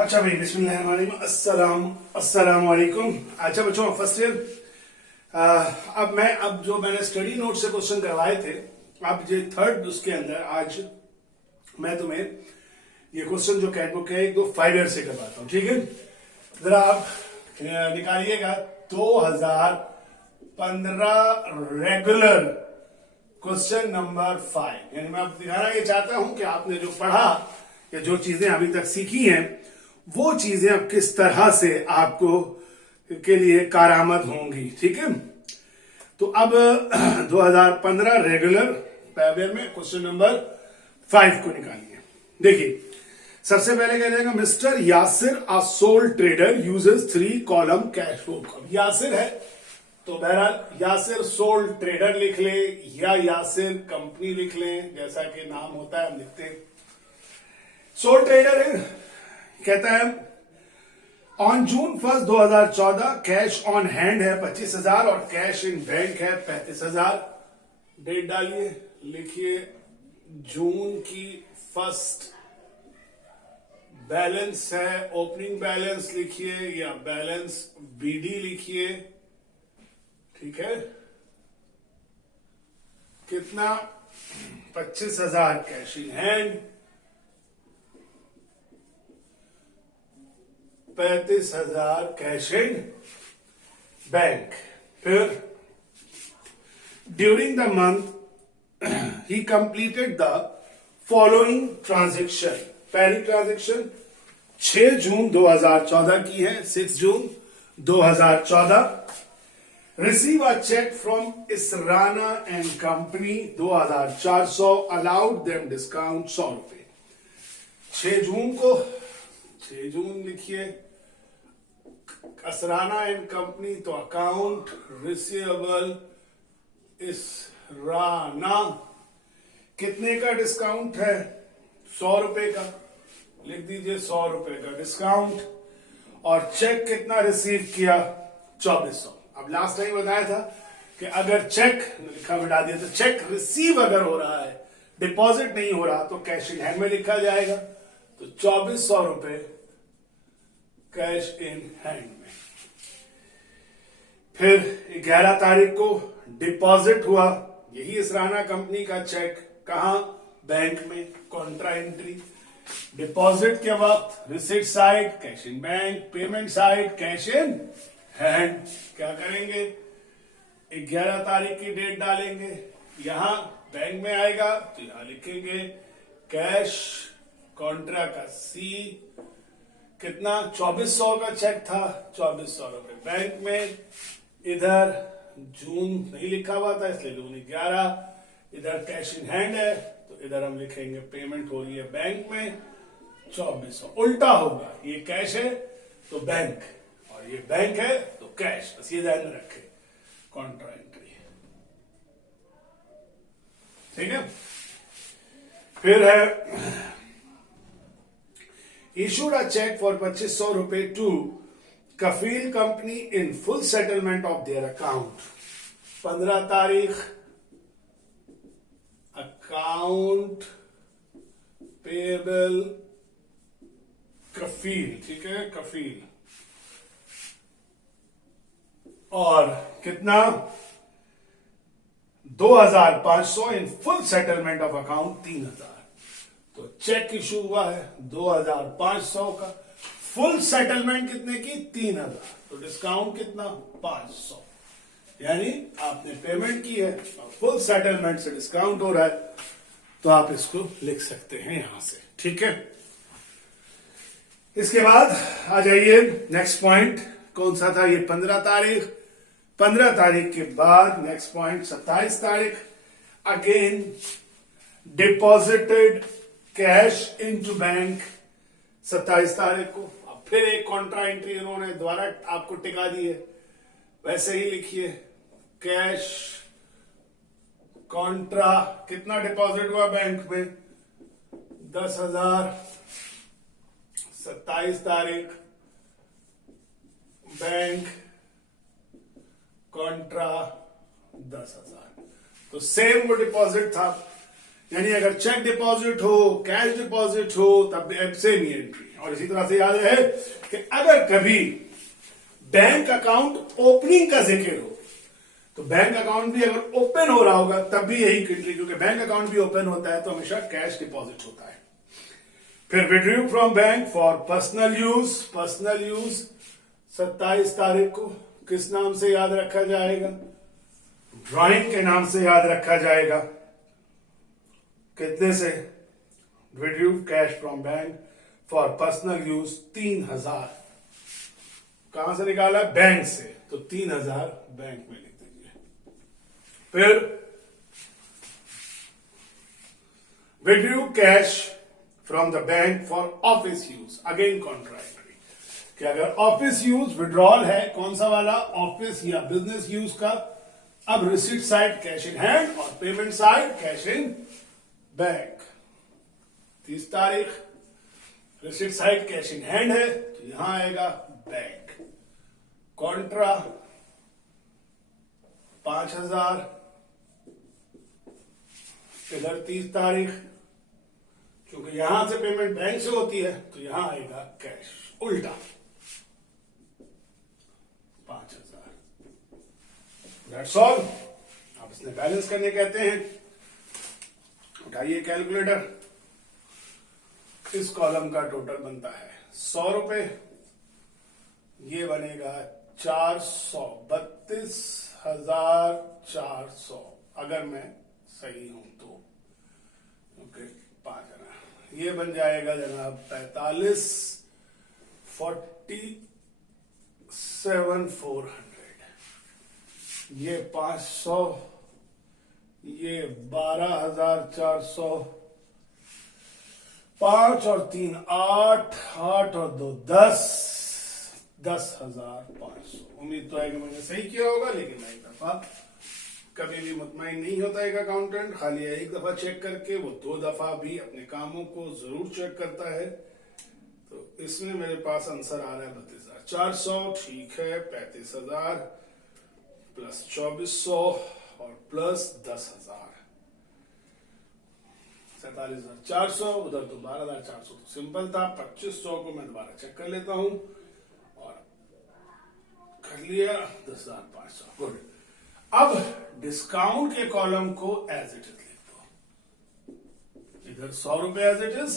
अच्छा भाई, बिस्मिल्लाहिर्रहमानिर्रहीम, अस्सलाम वालेकुम। अच्छा बच्चों, फर्स्ट ईयर, अब जो मैंने स्टडी नोट से क्वेश्चन करवाए थे, अब ये थर्ड उसके अंदर आज मैं तुम्हें ये क्वेश्चन जो कैटबुक है एक दो 5 ईयर से करवाता हूँ। ठीक है, जरा आप निकालिएगा 2015 रेगुलर क्वेश्चन नंबर 5। यानी मैं दिखाना ये चाहता हूं कि आपने जो पढ़ा या जो चीजें अभी तक सीखी हैं वो चीजें अब किस तरह से आपको के लिए कारआमद होंगी। ठीक है, तो अब 2015 रेगुलर पैवेयर में क्वेश्चन नंबर 5 को निकालिए। देखिए, सबसे पहले कह जाएगा mister Yasir a soul trader uses 3 column cash book. अब यासिर है तो बहरहाल यासिर सोल ट्रेडर लिख ले या यासिर कंपनी लिख लें, जैसा कि नाम होता है हम लिखते हैं। सोल ट्रेडर है, कहता है on June 1 2014 cash on hand है 25,000 और कैश इन बैंक है 35,000। डेट डालिए, लिखिए जून की फर्स्ट, बैलेंस है ओपनिंग बैलेंस लिखिए या बैलेंस बीडी लिखिए। ठीक है, कितना 25,000 cash in hand, 35,000 cash in bank. फिर ड्यूरिंग द मंथ ही कंप्लीटेड द फॉलोइंग ट्रांजेक्शन। पहली ट्रांजेक्शन 6 जून 2014 की है, 6 June 2014। Receive a cheque from Israna and company 2400, allowed them discount 100 रुपए। 6 जून को 6 जून लिखिए, असराना एंड कंपनी तो अकाउंट रिसीवेबल इसराना, कितने का डिस्काउंट है 100 रुपए का, लिख दीजिए 100 रुपए का डिस्काउंट। और चेक कितना रिसीव किया 2400। अब लास्ट टाइम बताया था कि अगर चेक लिखा बिठा दिया तो चेक रिसीव अगर हो रहा है, डिपॉजिट नहीं हो रहा, तो कैश इन हैंड में लिखा जाएगा। तो 2400 रुपए कैश इन हैंड में। फिर 11 तारीख को डिपॉजिट हुआ, यही इसराना कंपनी का चेक, कहां, बैंक में, कॉन्ट्रा एंट्री। डिपॉजिट के वक्त receipt side cash in bank, payment side cash in hand. क्या करेंगे, 11 तारीख की डेट डालेंगे, यहां बैंक में आएगा तो यहां लिखेंगे कैश, कॉन्ट्रा का सी, कितना 2400 का चेक था, 2400 रुपए बैंक में। इधर जून नहीं लिखा हुआ था इसलिए जून 11, इधर कैश इन हैंड है तो इधर हम लिखेंगे पेमेंट हो रही है बैंक में 2400। उल्टा होगा, ये कैश है तो बैंक और ये बैंक है तो कैश, बस ये ध्यान में रखें, कॉन्ट्रा एंट्री। ठीक है, फिर है issued a check for 2500 रुपए to Kafeel company in full settlement of their account। 15 तारीख अकाउंट पेबल कफील, ठीक है, कफील। और कितना 2500 इन फुल सेटलमेंट ऑफ अकाउंट 3000। तो चेक इशू हुआ है 2500 का, फुल सेटलमेंट कितने की 3000, तो डिस्काउंट कितना 500। यानी आपने पेमेंट की है और फुल सेटलमेंट से डिस्काउंट हो रहा है, तो आप इसको लिख सकते हैं यहां से। ठीक है, इसके बाद आ जाइए नेक्स्ट पॉइंट, कौन सा था ये 15 तारीख। 15 तारीख के बाद नेक्स्ट पॉइंट 27 तारीख, again deposited cash into bank 27 तारीख को। अब फिर एक कॉन्ट्रा एंट्री इन्होंने द्वारा आपको टिका दी है, वैसे ही लिखिए कैश कॉन्ट्रा, कितना डिपॉजिट हुआ बैंक में 10,000। 27 तारीख बैंक कॉन्ट्रा 10,000, तो सेम वो डिपॉजिट था। यानी अगर चेक डिपॉजिट हो, कैश डिपॉजिट हो, तब सेम ही एंट्री। और इसी तरह से याद रहे कि अगर कभी बैंक अकाउंट ओपनिंग का जिक्र हो तो बैंक अकाउंट भी अगर ओपन हो रहा होगा तब भी यही एंट्री, क्योंकि बैंक अकाउंट भी ओपन होता है तो हमेशा कैश डिपॉजिट होता है। फिर withdrew from bank for personal use, personal use 27 तारीख को किस नाम से याद रखा जाएगा? ड्राइंग के नाम से याद रखा जाएगा। कितने से? Withdrew cash from bank for personal use 3000। कहां से निकाला? बैंक से, तो 3000 बैंक में लिख दीजिए। फिर withdrew cash from the bank for office use, again contra entry, कि अगर ऑफिस यूज विड्रॉल है, कौन सा वाला? ऑफिस या बिजनेस यूज का। अब receipt side cash in hand और payment side cash in bank. 30 तारीख receipt side cash in hand है तो यहां आएगा बैंक। कॉन्ट्रा 5000, इधर 30 तारीख, क्योंकि यहां से पेमेंट बैंक से होती है तो यहां आएगा कैश, उल्टा 5000। That's all. आप इसमें बैलेंस करने कहते हैं। उठाइए कैलकुलेटर, इस कॉलम का टोटल बनता है 100 रुपए, ये बनेगा 432,400 अगर मैं सही हूं तो, ओके 5 आना। ये बन जाएगा जनाब 47,400। ये 500, ये 12,400, 5 और 3 8, 8 और 2 10, 10,500। उम्मीद तो है कि मैंने सही किया होगा, लेकिन मैं एक दफा कभी भी मुतमईन नहीं होता एक अकाउंटेंट, खाली एक दफा चेक करके वो 2 दफा भी अपने कामों को जरूर चेक करता है। तो इसमें मेरे पास आंसर आ रहा है 32,400, ठीक है। 35,000 प्लस 2400 और प्लस 10,000, 47,400, उधर तो 12,400 तो सिंपल था। 2500 को मैं दोबारा चेक कर लेता हूं और कर लिया 10,500, गुड। अब डिस्काउंट के कॉलम को एज इट इज लिख दो, इधर 100 रुपए एज इट इज,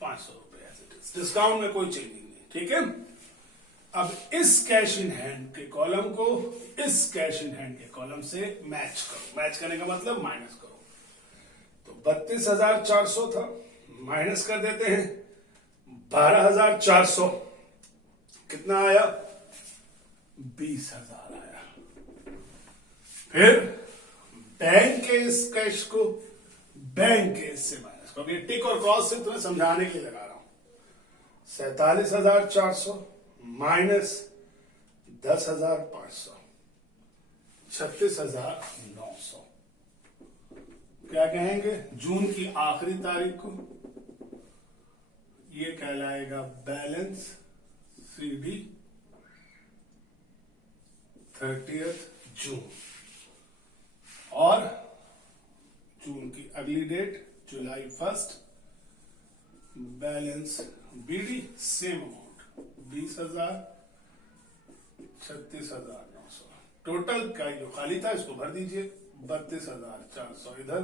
500 रुपए एज इट इज, डिस्काउंट में कोई चेंजिंग नहीं, ठीक है। अब इस कैश इन हैंड के कॉलम को इस कैश इन हैंड के कॉलम से मैच करो। मैच करने का मतलब माइनस करो। तो 32,400 था, माइनस कर देते हैं 12,400, कितना आया? 20,000 आया। फिर बैंक के इस कैश को बैंक के इससे माइनस करो। ये टिक और क्रॉस से तुम्हें समझाने के लिए लगा रहा हूं। 47,400 माइनस 10,500, 36,900। क्या कहेंगे? जून की आखिरी तारीख को ये कहलाएगा बैलेंस सीडी 30 जून, और जून की अगली डेट जुलाई 1 balance BD same amount 20,000, 36,900। Total का जो खाली था इसको भर दीजिए। 32,400 इधर,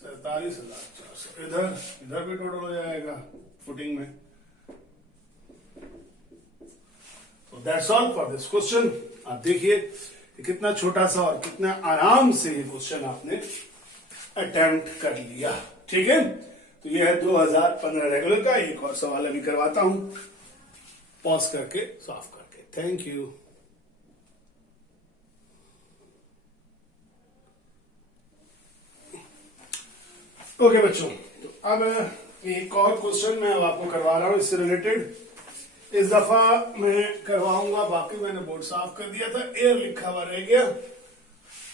47,400 इधर, इधर भी टोटल हो जाएगा फुटिंग में। तो that's all for this question. आप देखिए कि कितना छोटा सा और कितना आराम से ये क्वेश्चन आपने अटेम्प्ट कर लिया, ठीक है। तो ये है 2015 रेगुलर का। एक और सवाल अभी करवाता हूं, पॉज करके सॉल्व करके। Thank you. ओके बच्चों, तो अब एक और क्वेश्चन मैं अब आपको करवा रहा हूं इससे रिलेटेड। इस दफा मैं करवाऊंगा, बाकी मैंने बोर्ड साफ कर दिया था, एयर लिखा हुआ रह गया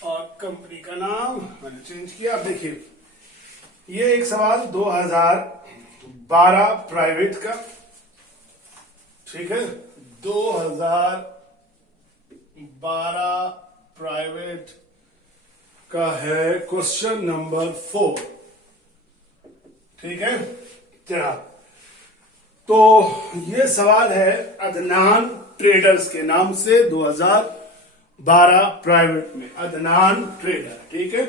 और कंपनी का नाम मैंने चेंज किया। अब देखिए, ये एक सवाल 2012 प्राइवेट का, ठीक है। 2012 प्राइवेट का है, क्वेश्चन नंबर 4, ठीक है। जनाब तो ये सवाल है अदनान ट्रेडर्स के नाम से 2012 प्राइवेट में, अदनान ट्रेडर। ठीक है,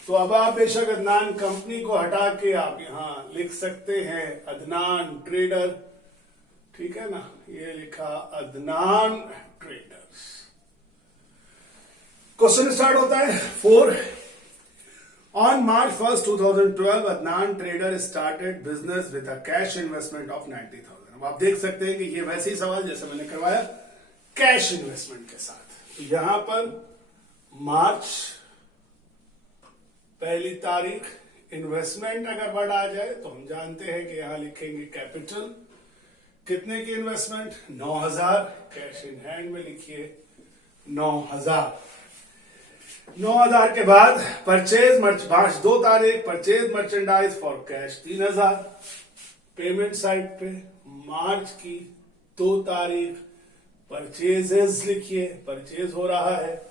तो अब आप बेशक अदनान कंपनी को हटा के आप यहां लिख सकते हैं अदनान ट्रेडर। ठीक है ना, ये लिखा अदनान ट्रेडर्स। क्वेश्चन स्टार्ट होता है 4। On March 1st, 2012, Adnan Trader started business with a cash investment of 90,000। अब आप देख सकते हैं कि ये वैसे ही सवाल जैसे मैंने करवाया कैश इन्वेस्टमेंट के साथ। तो यहां पर मार्च पहली तारीख, इन्वेस्टमेंट अगर वर्ड आ जाए तो हम जानते हैं कि यहां लिखेंगे कैपिटल। कितने की इन्वेस्टमेंट? 9,000। कैश इन हैंड में लिखिए 9,000। 9,000 के बाद परचेज मार्च 2 तारीख, purchase merchandise for cash 3,000। Payment side पे मार्च की 2 तारीख परचेजेस लिखिए, परचेज हो रहा है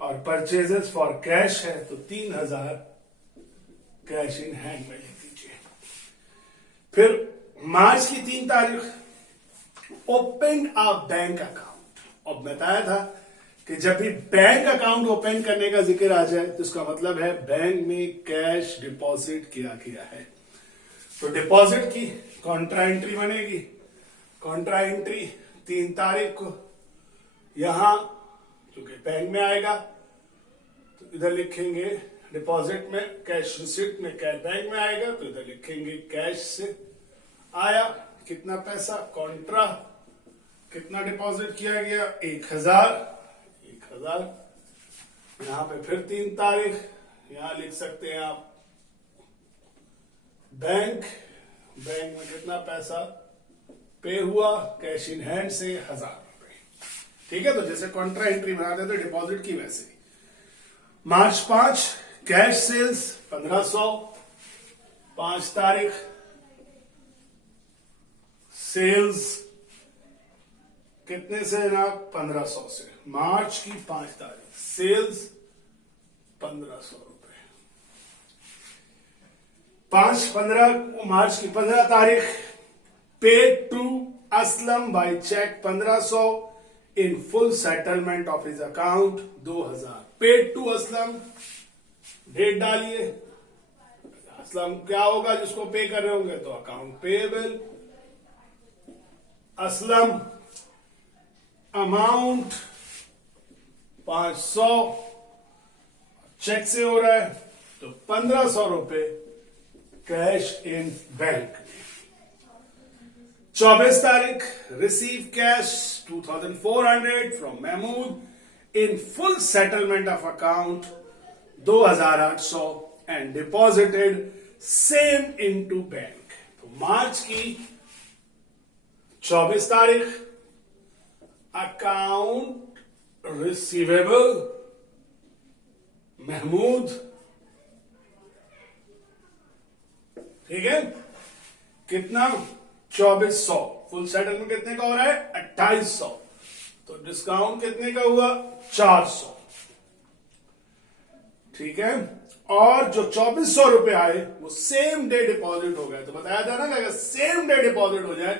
और परचेजेस फॉर कैश है तो 3,000 कैश इन हैंड में लिख दीजिए। फिर मार्च की 3 तारीख ओपन अ बैंक अकाउंट। अब बताया था कि जब भी बैंक अकाउंट ओपन करने का जिक्र आ जाए तो इसका मतलब है बैंक में कैश डिपॉजिट किया गया है। तो डिपॉजिट की कॉन्ट्रा एंट्री बनेगी। कॉन्ट्रा एंट्री 3 तारीख को यहां क्योंकि बैंक में आएगा तो इधर लिखेंगे डिपॉजिट में, कैश रिसिप्ट में कैश बैंक में आएगा तो इधर लिखेंगे कैश से आया कितना पैसा, कॉन्ट्रा कितना डिपॉजिट किया गया 1,000। यहां पे फिर 3 तारीख, यहां लिख सकते हैं आप बैंक में कितना पैसा पे हुआ कैश इन हैंड से 1,000 रुपए। ठीक है, तो जैसे कॉन्ट्रा एंट्री बनाते थे डिपॉजिट की वैसे ही। मार्च 5 कैश सेल्स 1,500। 5 तारीख सेल्स कितने से ना 1,500 से। मार्च की 5 तारीख सेल्स 1,500 रुपए। मार्च की 15 तारीख paid to Aslam by cheque 1,500 in full settlement of his account 2,000। Paid to Aslam, date डालिए। असलम क्या होगा जिसको पे कर रहे होंगे तो account payable. Aslam amount 500 cheque से हो रहा है तो 1,500 रुपए कैश इन बैंक। 24 तारीख receive cash 2,400 from Mahmood in full settlement of account 2,800 and deposited same into bank. तो मार्च की 24 तारीख अकाउंट रिसीवेबल महमूद। ठीक है, कितना 2,400। फुल सेटलमेंट कितने का हो रहा है 2,800। तो डिस्काउंट कितने का हुआ 400। ठीक है, और जो 2,400 रुपए आए वो सेम डे डिपॉजिट हो गए। तो बताया था ना कि अगर सेम डे डिपॉजिट हो जाए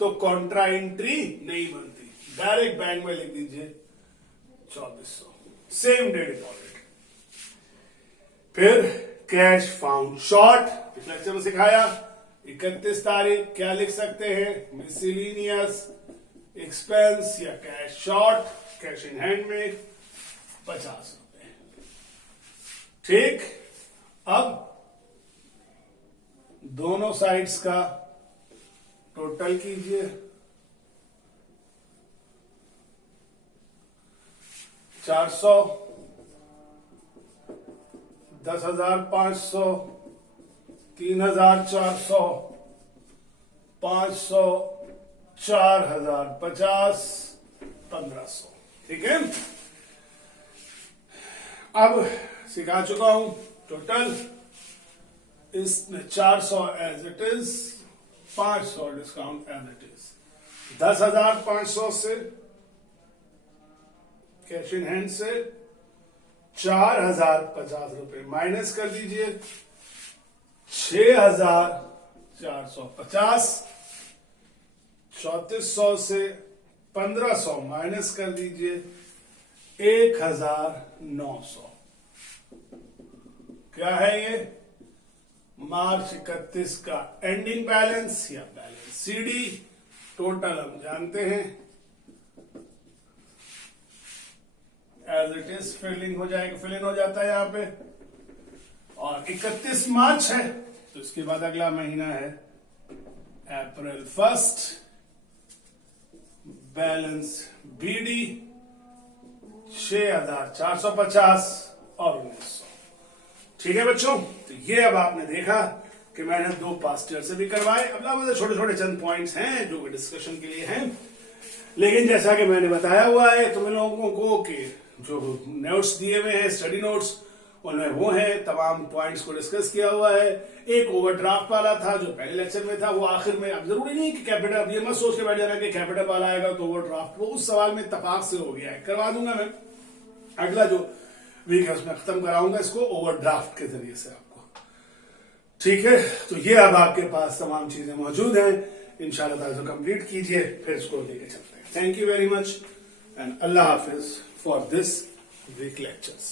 तो कॉन्ट्रा एंट्री नहीं बनती, डायरेक्ट बैंक में लिख दीजिए 2,400 सेम डे डिपॉजिट। फिर कैश फाउंड शॉर्ट, पिछले लेक्चर में सिखाया 31 तारीख क्या लिख सकते हैं, मिसलिनियस एक्सपेंस या cash short, cash in hand में 50 रुपए। ठीक, अब दोनों साइड्स का टोटल कीजिए। 400, 10,500, 3,400, 500, 4,050, 1,500। ठीक है, अब सिखा चुका हूं टोटल। इसमें 400 as it is, 500 discount as it is. 10,500 से कैश इन हैंड से 4,050 रुपए माइनस कर दीजिए, 6,450 3400 से 1500 माइनस कर दीजिए 1900। क्या है ये? मार्च 31 का एंडिंग बैलेंस या बैलेंस सीडी। टोटल हम जानते हैं, एज इट इज फिलिंग हो जाएगा, फिल इन हो जाता है यहां पे। और 31 मार्च है तो इसके बाद अगला महीना है अप्रैल 1। बैलेंस बीडी 6450 और 1900। ठीक है बच्चों, तो ये अब आपने देखा कि मैंने 2 पास्ट ईयर से भी करवाए। अब मुझे छोटे छोटे चंद पॉइंट्स हैं जो डिस्कशन के लिए हैं, लेकिन जैसा कि मैंने बताया हुआ है तुम लोगों को कि जो नोट्स दिए हुए हैं, स्टडी नोट्स, उनमें वो है, तमाम पॉइंट्स को डिस्कस किया हुआ है। एक ओवरड्राफ्ट वाला था जो पहले लेक्चर में था, वो आखिर में। अब जरूरी नहीं कि कैपिटल, अब ये मत सोच के बैठ जाना कि कैपिटल वाला आएगा तो ओवरड्राफ्ट, वो उस सवाल में इत्तेफाक से हो गया है, करवा दूंगा मैं। अगला जो वीक है उसमें खत्म कराऊंगा इसको ओवरड्राफ्ट के जरिए से आपको। ठीक है, तो ये अब आपके पास तमाम चीजें मौजूद हैं। इंशाल्लाह ताला तो कंप्लीट कीजिए, फिर इसको लेके चलते हैं। Thank you very much and अल्लाह हाफिज फॉर दिस वीक लेक्चर्स।